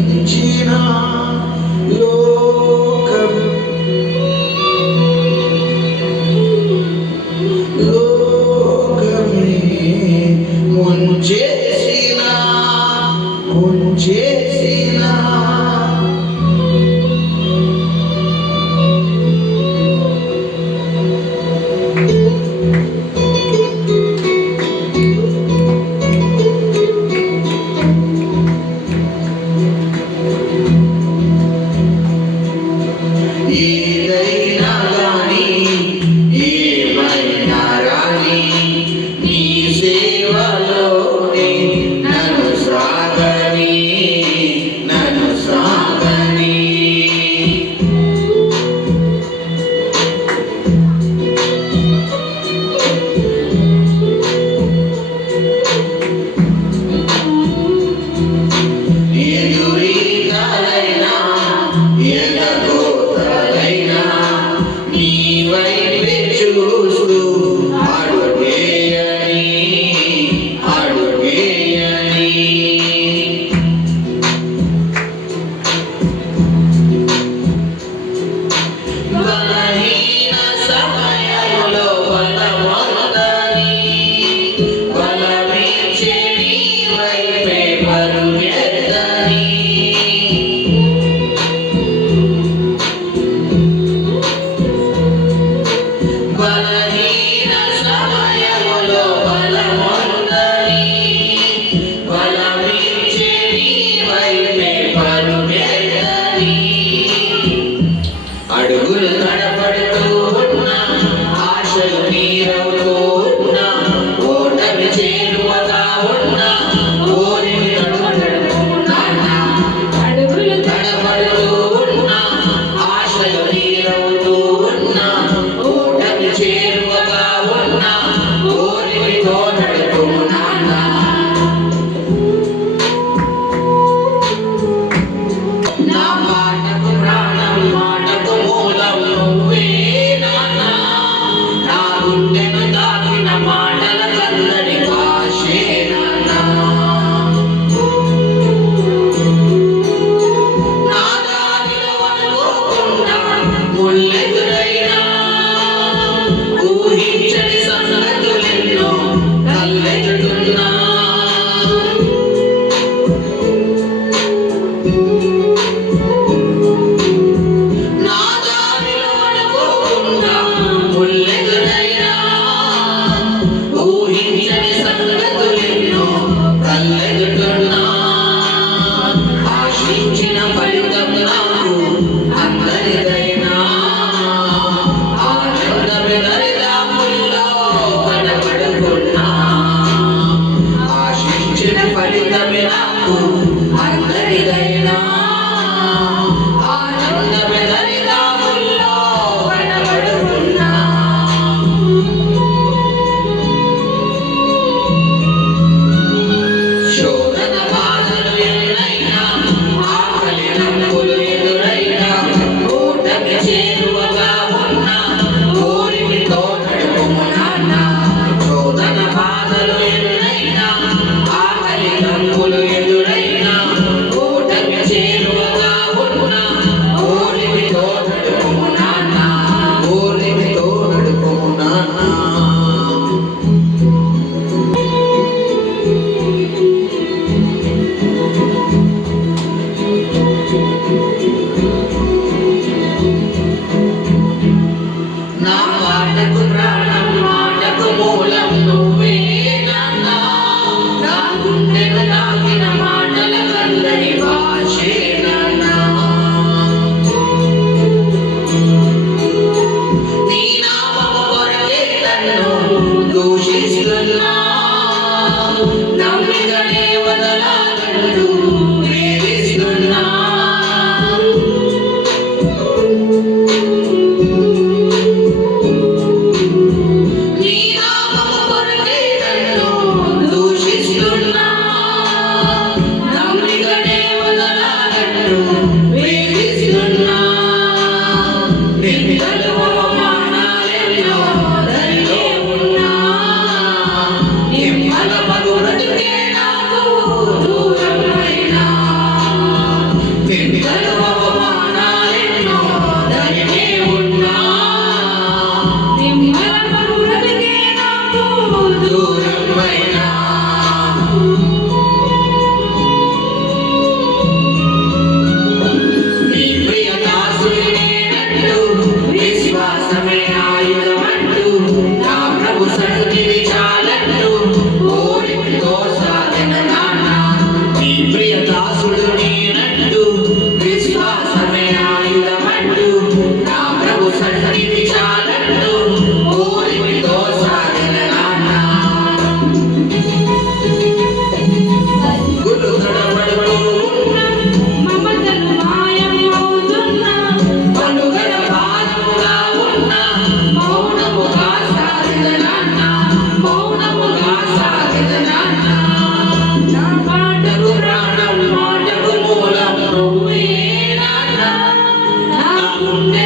Regina. you. donde